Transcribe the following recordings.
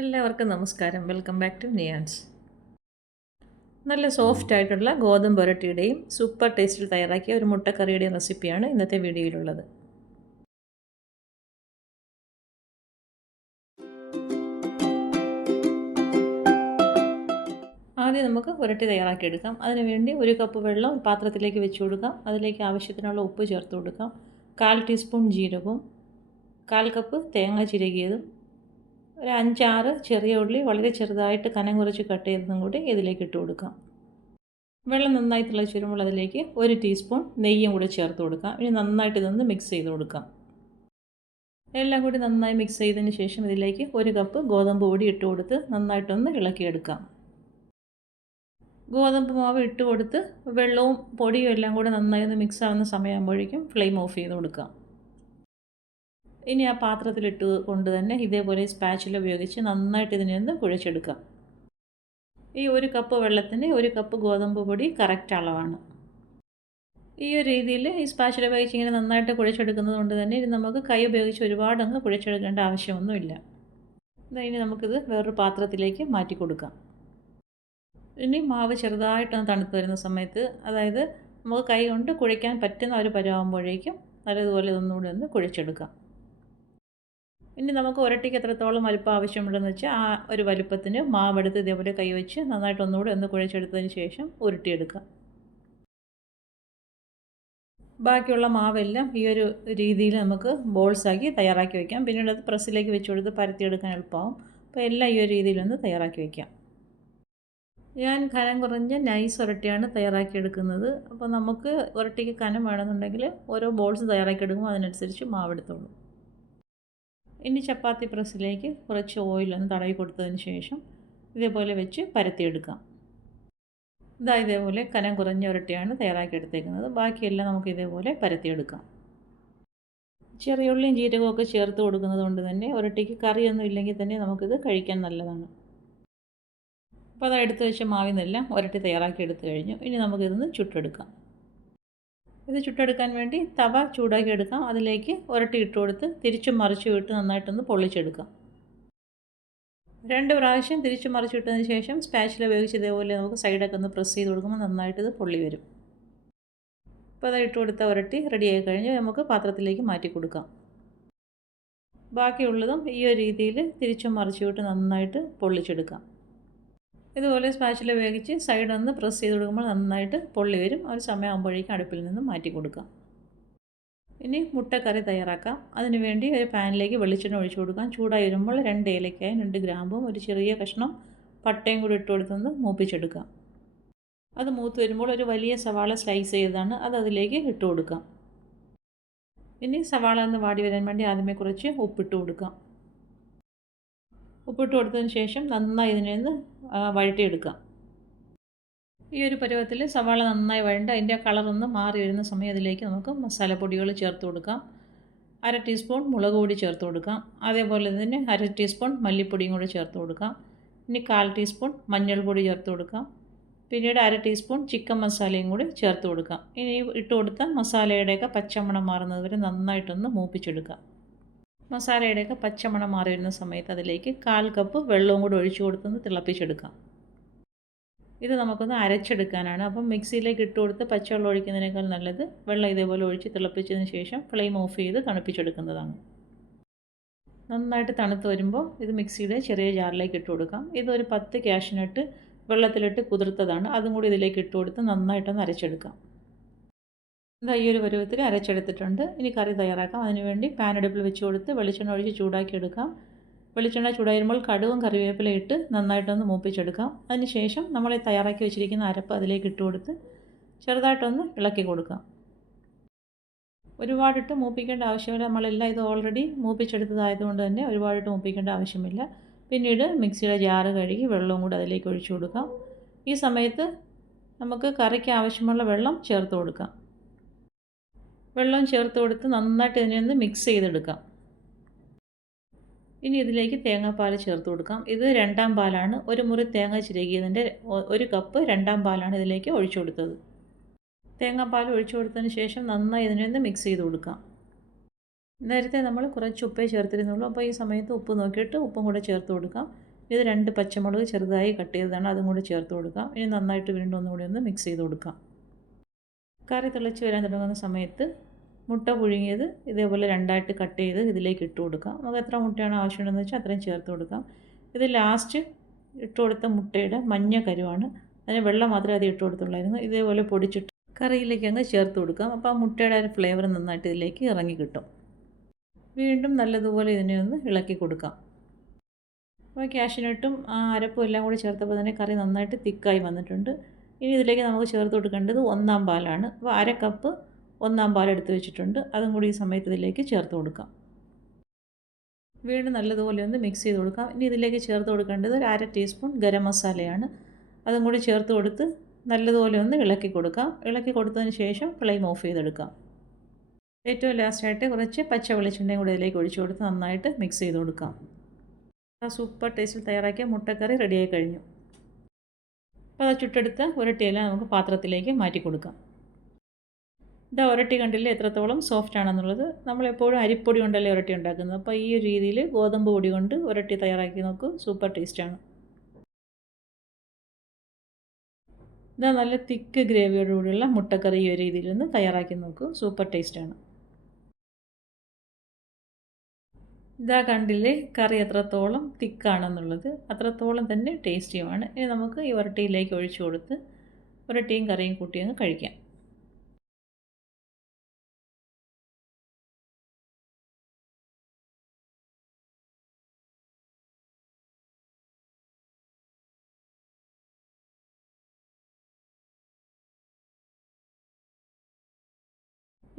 എല്ലാവർക്കും നമസ്കാരം. Welcome back to നിയാൻസ് നല്ല സോഫ്റ്റ് ആയിട്ടുള്ള ഗോതമ്പ് പുരട്ടിയുടെയും സൂപ്പർ ടേസ്റ്റിൽ തയ്യാറാക്കിയ ഒരു മുട്ടക്കറിയുടെയും റെസിപ്പിയാണ് ഇന്നത്തെ വീഡിയോയിലുള്ളത്. ആദ്യം നമുക്ക് പുരട്ടി തയ്യാറാക്കിയെടുക്കാം. അതിനുവേണ്ടി ഒരു കപ്പ് വെള്ളം പാത്രത്തിലേക്ക് വെച്ച് കൊടുക്കാം. അതിലേക്ക് ആവശ്യത്തിനുള്ള ഉപ്പ് ചേർത്ത് കൊടുക്കാം. കാൽ ടീസ്പൂൺ ജീരകവും കാൽ കപ്പ് തേങ്ങ ചിരകിയതും ഒരു അഞ്ചാറ് ചെറിയ ഉള്ളി വളരെ ചെറുതായിട്ട് കനം കുറച്ച് കട്ട് ചെയ്തതും കൂടി ഇതിലേക്ക് ഇട്ട് കൊടുക്കാം. വെള്ളം നന്നായി തിളച്ച് വരുമ്പോൾ അതിലേക്ക് ഒരു ടീസ്പൂൺ നെയ്യും കൂടി ചേർത്ത് കൊടുക്കാം. ഇനി നന്നായിട്ട് ഇതൊന്ന് മിക്സ് ചെയ്ത് കൊടുക്കാം. എല്ലാം കൂടി നന്നായി മിക്സ് ചെയ്തതിന് ശേഷം ഇതിലേക്ക് ഒരു കപ്പ് ഗോതമ്പ് പൊടി ഇട്ട് കൊടുത്ത് നന്നായിട്ടൊന്ന് ഇളക്കിയെടുക്കാം. ഗോതമ്പ് മാവ് ഇട്ട് കൊടുത്ത് വെള്ളവും പൊടിയും എല്ലാം കൂടി നന്നായി ഒന്ന് മിക്സ് ആവുന്ന സമയമാകുമ്പോഴേക്കും ഫ്ലെയിം ഓഫ് ചെയ്ത് കൊടുക്കാം. ഇനി ആ പാത്രത്തിലിട്ട് കൊണ്ട് തന്നെ ഇതേപോലെ സ്പാച്ചിൽ ഉപയോഗിച്ച് നന്നായിട്ട് ഇതിനെ ഒന്ന് കുഴച്ചെടുക്കാം. ഈ ഒരു കപ്പ് വെള്ളത്തിന് ഒരു കപ്പ് ഗോതമ്പ് പൊടി കറക്റ്റ് അളവാണ്. ഈ ഒരു രീതിയിൽ ഈ സ്പാച്ചിൽ ഉപയോഗിച്ച് ഇങ്ങനെ നന്നായിട്ട് കുഴച്ചെടുക്കുന്നത് കൊണ്ട് തന്നെ ഇത് നമുക്ക് കൈ ഉപയോഗിച്ച് ഒരുപാട് അങ്ങ് കുഴച്ചെടുക്കേണ്ട ആവശ്യമൊന്നുമില്ല. ഇനി നമുക്കിത് വേറൊരു പാത്രത്തിലേക്ക് മാറ്റി കൊടുക്കാം. ഇനി മാവ് ചെറുതായിട്ടൊന്ന് തണുത്ത് വരുന്ന സമയത്ത് അതായത് നമുക്ക് കൈ കൊണ്ട് കുഴയ്ക്കാൻ പറ്റുന്ന ഒരു പരുവാകുമ്പോഴേക്കും നല്ലതുപോലെ ഒന്നുകൂടി ഒന്ന് കുഴച്ചെടുക്കാം. ഇനി നമുക്ക് ഒരട്ടിക്ക് എത്രത്തോളം വലുപ്പം ആവശ്യമുണ്ടെന്ന് വെച്ചാൽ ആ ഒരു വലുപ്പത്തിന് മാവെടുത്ത് ഇതേപോലെ കൈവച്ച് നന്നായിട്ട് ഒന്നുകൂടി ഒന്ന് കുഴച്ചെടുത്തതിന് ശേഷം ഉരുട്ടിയെടുക്കുക. ബാക്കിയുള്ള മാവെല്ലാം ഈ ഒരു രീതിയിൽ നമുക്ക് ബോൾസാക്കി തയ്യാറാക്കി വയ്ക്കാം പിന്നീട് അത് പ്രസ്സിലേക്ക് വെച്ച് കൊടുത്ത് പരത്തിയെടുക്കാൻ എളുപ്പമാവും. അപ്പോൾ എല്ലാം ഈ ഒരു രീതിയിലൊന്ന് തയ്യാറാക്കി വയ്ക്കാം ഞാൻ കനം കുറഞ്ഞ നൈസ് ഉരട്ടിയാണ് തയ്യാറാക്കിയെടുക്കുന്നത് അപ്പോൾ നമുക്ക് ഉരട്ടിക്ക് കനം വേണമെന്നുണ്ടെങ്കിൽ ഓരോ ബോൾസ് തയ്യാറാക്കിയെടുക്കുമ്പോൾ അതിനനുസരിച്ച് മാവെടുത്തോളൂ. ഇനി ചപ്പാത്തി പ്രസ്സിലേക്ക് കുറച്ച് ഓയിലൊന്ന് തടവി കൊടുത്തതിന് ശേഷം ഇതേപോലെ വെച്ച് പരത്തിയെടുക്കാം. ഇതാ ഇതേപോലെ കനം കുറഞ്ഞ ഉരട്ടിയാണ് തയ്യാറാക്കിയെടുത്തേക്കുന്നത്. ബാക്കിയെല്ലാം നമുക്ക് ഇതേപോലെ പരത്തിയെടുക്കാം. ചെറിയുള്ളിയും ജീരകവും ഒക്കെ ചേർത്ത് കൊടുക്കുന്നത് കൊണ്ട് തന്നെ ഉരട്ടിക്ക് കറിയൊന്നും ഇല്ലെങ്കിൽ തന്നെ നമുക്കിത് കഴിക്കാൻ നല്ലതാണ്. അപ്പോൾ അത് എടുത്ത് വെച്ച മാവിൽ നിന്നെല്ലാം ഉരട്ടി തയ്യാറാക്കി എടുത്തു കഴിഞ്ഞു. ഇനി നമുക്കിതൊന്ന് ചുട്ടെടുക്കാം. ഇത് ചുട്ടെടുക്കാൻ വേണ്ടി തവ ചൂടാക്കി എടുക്കാം. അതിലേക്ക് ഒരട്ടി ഇട്ട് കൊടുത്ത് തിരിച്ചും മറിച്ചും ഇട്ട് നന്നായിട്ടൊന്ന് പൊള്ളിച്ചെടുക്കാം. രണ്ട് പ്രാവശ്യം തിരിച്ചും മറിച്ചിട്ടതിന് ശേഷം സ്പാച്ചിൽ ഉപയോഗിച്ച് ഇതേപോലെ നമുക്ക് സൈഡൊക്കെ ഒന്ന് പ്രസ് ചെയ്ത് കൊടുക്കുമ്പോൾ നന്നായിട്ട് ഇത് പൊള്ളി വരും. ഇപ്പോൾ അത് ഇട്ട് കൊടുത്ത ഉരട്ടി റെഡിയായി കഴിഞ്ഞ് നമുക്ക് പാത്രത്തിലേക്ക് മാറ്റി കൊടുക്കാം. ബാക്കിയുള്ളതും ഈ ഒരു രീതിയിൽ തിരിച്ചും മറിച്ച് വിട്ട് നന്നായിട്ട് പൊള്ളിച്ചെടുക്കാം. ഇതുപോലെ സ്പാച്ചിൽ ഉപയോഗിച്ച് സൈഡ് ഒന്ന് പ്രസ് ചെയ്ത് കൊടുക്കുമ്പോൾ നന്നായിട്ട് പൊള്ളി വരും. ഒരു സമയമാകുമ്പോഴേക്കും അടുപ്പിൽ നിന്ന് മാറ്റി കൊടുക്കാം. ഇനി മുട്ടക്കറി തയ്യാറാക്കാം. അതിനുവേണ്ടി ഒരു പാനിലേക്ക് വെളിച്ചെണ്ണ ഒഴിച്ചു കൊടുക്കാം. ചൂടായി വരുമ്പോൾ രണ്ട് ഏലക്കായും രണ്ട് ഗ്രാമ്പും ഒരു ചെറിയ കഷ്ണം പട്ടയും കൂടി ഇട്ട് കൊടുത്തൊന്ന് മൂപ്പിച്ചെടുക്കാം. അത് മൂത്ത് വരുമ്പോൾ ഒരു വലിയ സവാള സ്ലൈസ് ചെയ്തതാണ് അത് അതിലേക്ക് ഇട്ട് കൊടുക്കാം. ഇനി സവാള ഒന്ന് വാടി വരാൻ വേണ്ടി ആദ്യമേ കുറച്ച് ഉപ്പിട്ട് കൊടുക്കാം. ഉപ്പിട്ട് കൊടുത്തതിന് ശേഷം നന്നായി ഇതിനെ ഒന്ന് വഴട്ടിയെടുക്കാം ഈ ഒരു പരുവത്തിൽ സവാള നന്നായി വഴണ്ട് അതിന്റെ കളറൊന്ന് മാറി വരുന്ന സമയം അതിലേക്ക് നമുക്ക് മസാലപ്പൊടികൾ ചേർത്ത് കൊടുക്കാം. അര ടീസ്പൂൺ മുളക് പൊടി ചേർത്ത് കൊടുക്കാം. അതേപോലെ തന്നെ അര ടീസ്പൂൺ മല്ലിപ്പൊടിയും കൂടി ചേർത്ത് കൊടുക്കാം. ഇനി കാൽ ടീസ്പൂൺ മഞ്ഞൾപ്പൊടി ചേർത്ത് കൊടുക്കാം. പിന്നീട് അര ടീസ്പൂൺ ചിക്കൻ മസാലയും കൂടി ചേർത്ത് കൊടുക്കാം. ഇനി ഇട്ട് കൊടുത്ത മസാലയുടെയൊക്കെ പച്ചമണം മാറുന്നത് വരെ നന്നായിട്ടൊന്ന് മൂപ്പിച്ചെടുക്കാം. മസാലയുടെയൊക്കെ പച്ചമണം മാറി വരുന്ന സമയത്ത് അതിലേക്ക് കാൽ കപ്പ് വെള്ളവും കൂടി ഒഴിച്ചു കൊടുത്തൊന്ന് തിളപ്പിച്ചെടുക്കാം. ഇത് നമുക്കൊന്ന് അരച്ചെടുക്കാനാണ്. അപ്പം മിക്സിയിലേക്ക് ഇട്ട് കൊടുത്ത് പച്ചവെള്ളം ഒഴിക്കുന്നതിനേക്കാൾ നല്ലത് വെള്ളം ഇതേപോലെ ഒഴിച്ച് തിളപ്പിച്ചതിന് ശേഷം ഫ്ലെയിം ഓഫ് ചെയ്ത് തണുപ്പിച്ചെടുക്കുന്നതാണ്. നന്നായിട്ട് തണുത്ത് വരുമ്പോൾ ഇത് മിക്സിയുടെ ചെറിയ ജാറിലേക്ക് ഇട്ട് കൊടുക്കാം. ഇതൊരു പത്ത് ക്യാഷിനിട്ട് വെള്ളത്തിലിട്ട് കുതിർത്തതാണ്. അതും കൂടി ഇതിലേക്ക് ഇട്ട് കൊടുത്ത് നന്നായിട്ടൊന്ന് അരച്ചെടുക്കാം. ഇതാ ഈ ഒരു പരുവത്തിൽ അരച്ചെടുത്തിട്ടുണ്ട്. ഇനി കറി തയ്യാറാക്കാം. അതിനുവേണ്ടി പാൻ അടുപ്പിൽ വെച്ച് കൊടുത്ത് വെളിച്ചെണ്ണ ഒഴിച്ച് ചൂടാക്കി എടുക്കാം. വെളിച്ചെണ്ണ ചൂടായിരുമ്പോൾ കടുവും കറിവേപ്പില ഇട്ട് നന്നായിട്ടൊന്ന് മൂപ്പിച്ചെടുക്കാം. അതിനുശേഷം നമ്മൾ തയ്യാറാക്കി വെച്ചിരിക്കുന്ന അരപ്പ് അതിലേക്ക് ഇട്ട് കൊടുത്ത് ചെറുതായിട്ടൊന്ന് ഇളക്കി കൊടുക്കാം. ഒരുപാടിട്ട് മൂപ്പിക്കേണ്ട ആവശ്യമില്ല. നമ്മളെല്ലാം ഇത് ഓൾറെഡി മൂപ്പിച്ചെടുത്തതായതുകൊണ്ട് തന്നെ ഒരുപാടിട്ട് മൂപ്പിക്കേണ്ട ആവശ്യമില്ല. പിന്നീട് മിക്സിയുടെ ജാറ് കഴുകി വെള്ളവും കൂടി അതിലേക്ക് ഒഴിച്ചു കൊടുക്കാം. ഈ സമയത്ത് നമുക്ക് കറിക്ക് ആവശ്യമുള്ള വെള്ളം ചേർത്ത് കൊടുക്കാം. വെള്ളം ചേർത്ത് കൊടുത്ത് നന്നായിട്ട് ഇതിനെ ഒന്ന് മിക്സ് ചെയ്തെടുക്കാം. ഇനി ഇതിലേക്ക് തേങ്ങാപ്പാൽ ചേർത്ത് കൊടുക്കാം. ഇത് രണ്ടാം പാലാണ്. ഒരു മുറി തേങ്ങ ചിരകിയതിന്റെ ഒരു കപ്പ് രണ്ടാം പാലാണ് ഇതിലേക്ക് ഒഴിച്ചു കൊടുത്തത്. തേങ്ങാപ്പാൽ ഒഴിച്ചു കൊടുത്തതിന് ശേഷം നന്നായി ഇതിനെ ഒന്ന് മിക്സ് ചെയ്ത് കൊടുക്കാം. നേരത്തെ നമ്മൾ കുറച്ച് ഉപ്പേ ചേർത്തിരുന്നുള്ളൂ. അപ്പോൾ ഈ സമയത്ത് ഉപ്പ് നോക്കിയിട്ട് ഉപ്പും കൂടെ ചേർത്ത് കൊടുക്കാം. ഇത് രണ്ട് പച്ചമുളക് ചെറുതായി കട്ട് ചെയ്തതാണ്. അതും കൂടെ ചേർത്ത് കൊടുക്കാം. ഇനി നന്നായിട്ട് വീണ്ടും ഒന്നുകൂടി ഒന്ന് മിക്സ് ചെയ്ത് കൊടുക്കാം. കറി തിളച്ച് വരാൻ തുടങ്ങുന്ന സമയത്ത് മുട്ട പുഴുങ്ങിയത് ഇതേപോലെ രണ്ടായിട്ട് കട്ട് ചെയ്ത് ഇതിലേക്ക് ഇട്ട് കൊടുക്കാം. നമുക്ക് എത്ര മുട്ടയാണ് ആവശ്യമുണ്ടെന്ന് വെച്ചാൽ അത്രയും ചേർത്ത് കൊടുക്കാം. ഇത് ലാസ്റ്റ് ഇട്ട് കൊടുത്ത മുട്ടയുടെ മഞ്ഞ കരുവാണ്. അതിന് വെള്ളം മാത്രമേ അത് ഇട്ട് കൊടുത്തുള്ളായിരുന്നു. ഇതേപോലെ പൊടിച്ചിട്ട് കറിയിലേക്ക് അങ്ങ് ചേർത്ത് കൊടുക്കാം. അപ്പോൾ ആ മുട്ടയുടെ ഒരു ഫ്ലേവർ നന്നായിട്ട് ഇതിലേക്ക് ഇറങ്ങി കിട്ടും. വീണ്ടും നല്ലതുപോലെ ഇതിനെ ഒന്ന് ഇളക്കി കൊടുക്കാം. അപ്പോൾ ക്യാഷിനട്ടും ആ അരപ്പും എല്ലാം കൂടി ചേർത്തപ്പോൾ തന്നെ കറി നന്നായിട്ട് തിക്കായി വന്നിട്ടുണ്ട്. ഇനി ഇതിലേക്ക് നമുക്ക് ചേർത്ത് കൊടുക്കേണ്ടത് ഒന്നാം പാലാണ്. അപ്പോൾ അര കപ്പ് ഒന്നാം പാൽ എടുത്ത് വെച്ചിട്ടുണ്ട്. അതും കൂടി ഈ സമയത്ത് ഇതിലേക്ക് ചേർത്ത് കൊടുക്കാം. വീണ്ടും നല്ലതുപോലെ ഒന്ന് മിക്സ് ചെയ്ത് കൊടുക്കാം. ഇനി ഇതിലേക്ക് ചേർത്ത് കൊടുക്കേണ്ടത് ഒരു അര ടീസ്പൂൺ ഗരം മസാലയാണ്. അതും കൂടി ചേർത്ത് കൊടുത്ത് നല്ലതുപോലെ ഒന്ന് ഇളക്കി കൊടുക്കാം. ഇളക്കി കൊടുത്തതിന് ശേഷം ഫ്ലെയിം ഓഫ് ചെയ്തെടുക്കാം. ഏറ്റവും ലാസ്റ്റായിട്ട് കുറച്ച് പച്ച വെളിച്ചെണ്ണയും കൂടി ഇതിലേക്ക് ഒഴിച്ചു കൊടുത്ത് നന്നായിട്ട് മിക്സ് ചെയ്ത് കൊടുക്കാം. ആ സൂപ്പർ ടേസ്റ്റിൽ തയ്യാറാക്കിയ മുട്ടക്കറി റെഡിയായി കഴിഞ്ഞു. അപ്പോൾ അത് ചുട്ടെടുത്ത് ഉരട്ടിയെല്ലാം നമുക്ക് പാത്രത്തിലേക്ക് മാറ്റി കൊടുക്കാം. ഇതാ ഉരട്ടി കണ്ടില്ലേ എത്രത്തോളം സോഫ്റ്റ് ആണെന്നുള്ളത്? നമ്മളെപ്പോഴും അരിപ്പൊടി കൊണ്ടല്ലേ ഉരട്ടി ഉണ്ടാക്കുന്നത്? അപ്പോൾ ഈ ഒരു രീതിയിൽ ഗോതമ്പ് പൊടി കൊണ്ട് ഉരട്ടി തയ്യാറാക്കി നോക്കൂ. സൂപ്പർ ടേസ്റ്റാണ് ഇതാ നല്ല തിക്ക് ഗ്രേവിയോടുകൂടിയുള്ള മുട്ടക്കറി ഈ ഒരു രീതിയിൽ ഒന്ന് തയ്യാറാക്കി നോക്കൂ. സൂപ്പർ ടേസ്റ്റാണ് ഇതാ കണ്ടില്ലേ? കറി എത്രത്തോളം തിക്കാണെന്നുള്ളത് അത്രത്തോളം തന്നെ ടേസ്റ്റിയുമാണ് ഇനി നമുക്ക് ഈ ഉരട്ടിയിലേക്ക് ഒഴിച്ചു കൊടുത്ത് ഉരട്ടിയും കറിയും കൂട്ടി അങ്ങ് കഴിക്കാം.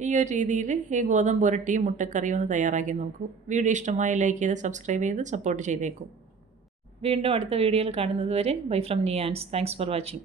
ഈ ഒരു രീതിയിൽ ഈ ഗോതമ്പ് പുരട്ടിയും മുട്ടക്കറിയും ഒന്ന് തയ്യാറാക്കി നോക്കൂ. വീഡിയോ ഇഷ്ടമായി ലൈക്ക് ചെയ്ത് സബ്സ്ക്രൈബ് ചെയ്ത് സപ്പോർട്ട് ചെയ്തേക്കും. വീണ്ടും അടുത്ത വീഡിയോയിൽ കാണുന്നത് വരെ bye from നിയാൻസ്. Thanks for watching